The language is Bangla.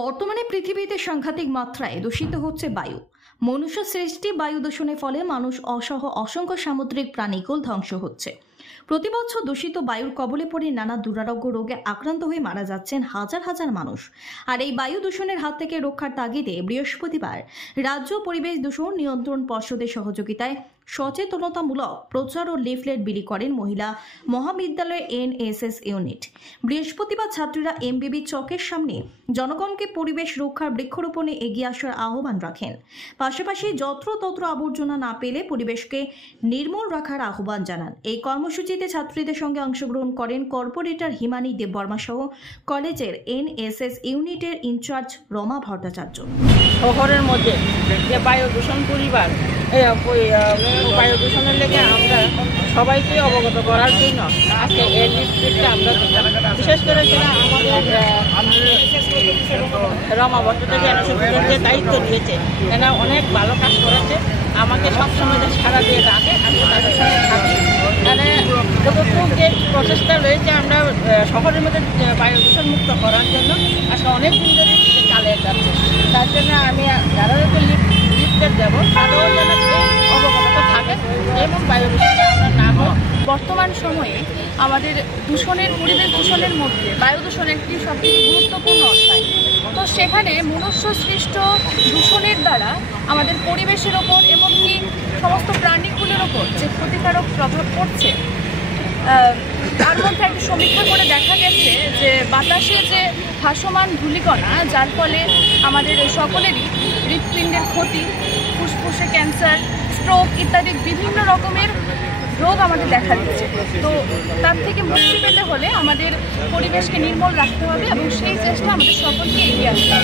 বর্তমানে পৃথিবীতে সাংঘাতিক মাত্রায় দূষিত হচ্ছে বায়ু। মনুষ্য সৃষ্টি বায়ু দূষণের ফলে মানুষ অসহ অসংখ্য সামুদ্রিক প্রাণীকুল ধ্বংস হচ্ছে। প্রতি বছর দূষিত বায়ুর কবলে পড়ে নানা দুরারোগ্য রোগে আক্রান্ত হয়ে মারা যাচ্ছেন হাজার হাজার মানুষ। আর এই বায়ু দূষণের হাত থেকে রক্ষার তাগিদে বৃহস্পতিবার রাজ্য পরিবেশ দূষণ নিয়ন্ত্রণ পর্ষদের সহযোগিতায় সচেতনতামূলক প্রচার ও লিফলেট বিলি করেন মহিলা মহাবিদ্যালয়ের এনএসএস ইউনিট। বৃহস্পতিবার ছাত্রীরা এমবিবি চকের সামনে জনগণকে পরিবেশ রক্ষার বৃক্ষরোপণে এগিয়ে আসার আহ্বান রাখেন। পাশাপাশি যত্রতত্র আবর্জনা না পেলে পরিবেশকে নির্মল রাখার আহ্বান জানান। এই কর্মসূচিতে ছাত্রীদের সঙ্গে অংশগ্রহণ করেন কর্পোরেটর হিমানী দেববর্মা সহ কলেজের এনএসএস ইউনিটের ইনচার্জ রমা ভট্টাচার্য। শহরের মধ্যে যে বায়ু দূষণ পরিবার বায়ু দূষণের লেগে আমরা সবাইকে অবগত করার জন্য আজকে এই লিফলেটটা আমরা দিলাম। বিশেষ করে সেটা আমাদের রমা ভট্টাচার্য যে দায়িত্ব দিয়েছে, এরা অনেক ভালো কাজ করেছে। আমাকে সবসময় সারা দিয়ে ডাকে, আমি তাদের সঙ্গে থাকি। মানে যতটুকু যে প্রচেষ্টা রয়েছে আমরা শহরের মধ্যে বায়ু দূষণ মুক্ত করার জন্য আজকে অনেক দিন ধরে চালিয়ে যাচ্ছে। তার জন্য আমি যারা লিফলেট দেবো তারাও যেন অবগত থাকে এবং বায়ু দূষণটা আমরা না হয়। বর্তমান সময়ে আমাদের দূষণের পরিবেশ দূষণের মধ্যে বায়ু দূষণ একটি সবথেকে গুরুত্বপূর্ণ অধ্যায়। তো সেখানে মনুষ্য সৃষ্ট দূষণের দ্বারা আমাদের পরিবেশের ওপর এমনকি সমস্ত প্রাণীগুলোর ওপর যে ক্ষতিকারক প্রভাব পড়ছে, তার মধ্যে একটা সমীক্ষা করে দেখা গেছে যে বাতাসে যে ভাসমান ধূলিকণা, যার ফলে আমাদের সকলেরই হৃৎপিণ্ডের ক্ষতি, ফুসফুসে ক্যান্সার, স্ট্রোক ইত্যাদি বিভিন্ন রকমের রোগ আমাদের দেখা দিচ্ছে। তো তার থেকে মুক্তি পেতে হলে আমাদের পরিবেশকে নির্মল রাখতে হবে এবং সেই চেষ্টা আমাদের সকলকে এগিয়ে আসতে হবে।